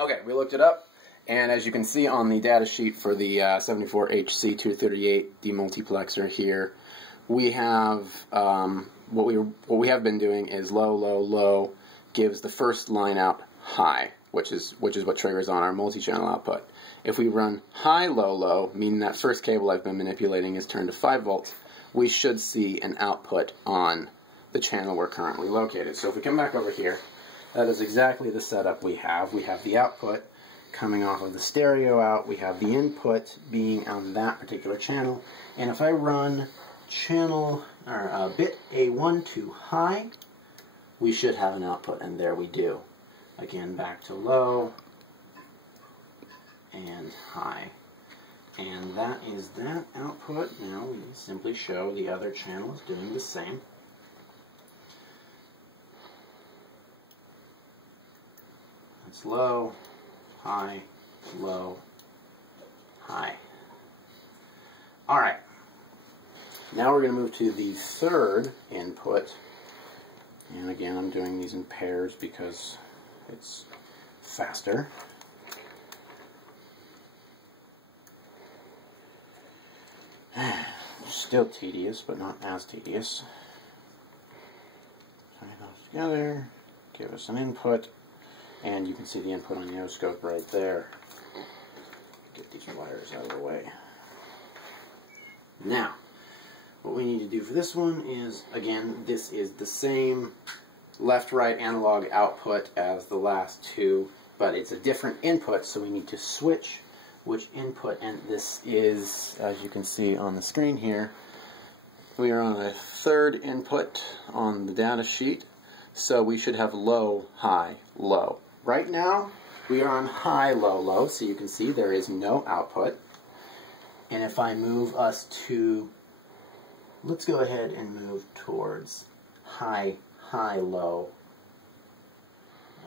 Okay, we looked it up, and as you can see on the data sheet for the 74HC238 demultiplexer here, we have what we have been doing is low, low, low gives the first line out high, which is what triggers on our multi-channel output. If we run high, low, low, meaning that first cable I've been manipulating is turned to 5 volts, we should see an output on the channel we're currently located. So if we come back over here, that is exactly the setup we have. We have the output coming off of the stereo out. We have the input being on that particular channel. And if I run channel or bit A1 to high, we should have an output, and there we do. Again, back to low and high. And that is that output. Now we simply show the other channels doing the same. It's low, high, low, high. Alright. Now we're going to move to the third input. And again, I'm doing these in pairs because it's faster. Still tedious, but not as tedious. Tie those together, give us an input. And you can see the input on the oscilloscope right there. Get these wires out of the way. Now, what we need to do for this one is, again, this is the same left-right analog output as the last two, but it's a different input, so we need to switch which input, and this is, as you can see on the screen here, we are on a third input on the data sheet, so we should have low, high, low. Right now, we are on high, low, low, so you can see there is no output. And if I move us to, let's go ahead and move towards high, high, low.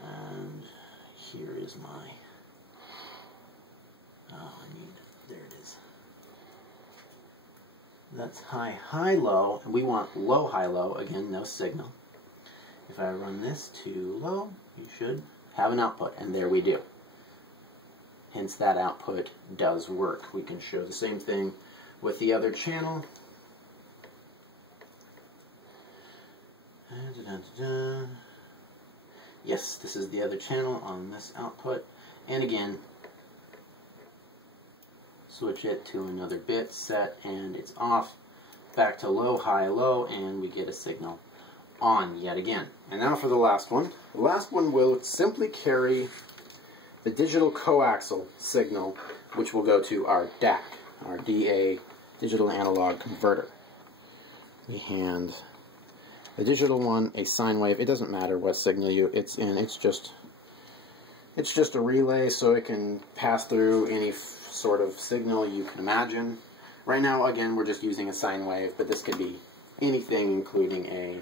And here is my, there it is. That's high, high, low, and we want low, high, low, again, no signal. If I run this to low, you should have an output, and there we do. Hence, that output does work. We can show the same thing with the other channel. Yes, this is the other channel on this output. And again, switch it to another bit set, and it's off. Back to low, high, low, and we get a signal on yet again. And now for the last one. The last one will simply carry the digital coaxial signal, which will go to our DAC, our DA, digital analog converter. We hand the digital one a sine wave. It doesn't matter what signal it's in. It's just a relay, so it can pass through any sort of signal you can imagine. Right now, again, we're just using a sine wave, but this could be anything, including a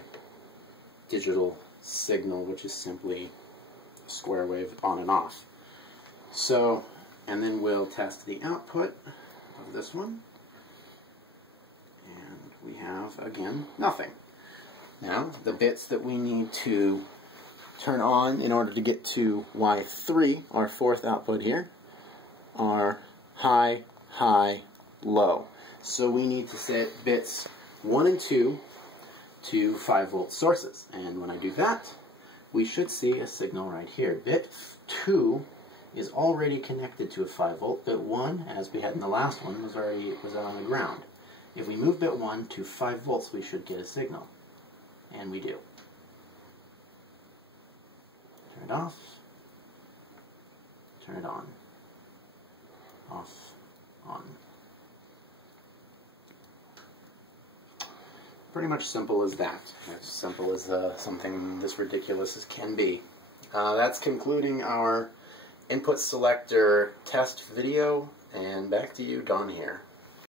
digital signal, which is simply a square wave on and off. So, and then we'll test the output of this one, and we have, again, nothing. Now, the bits that we need to turn on in order to get to Y3, our fourth output here, are high, high, low. So we need to set bits 1 and 2 to 5 volt sources. And when I do that, we should see a signal right here. Bit 2 is already connected to a 5 volt. Bit 1, as we had in the last one, was on the ground. If we move bit 1 to 5 volts, we should get a signal. And we do. Turn it off. Turn it on. Off. On. Pretty much simple as that. As simple as something this ridiculous as can be. That's concluding our input selector test video, and back to you, Don here.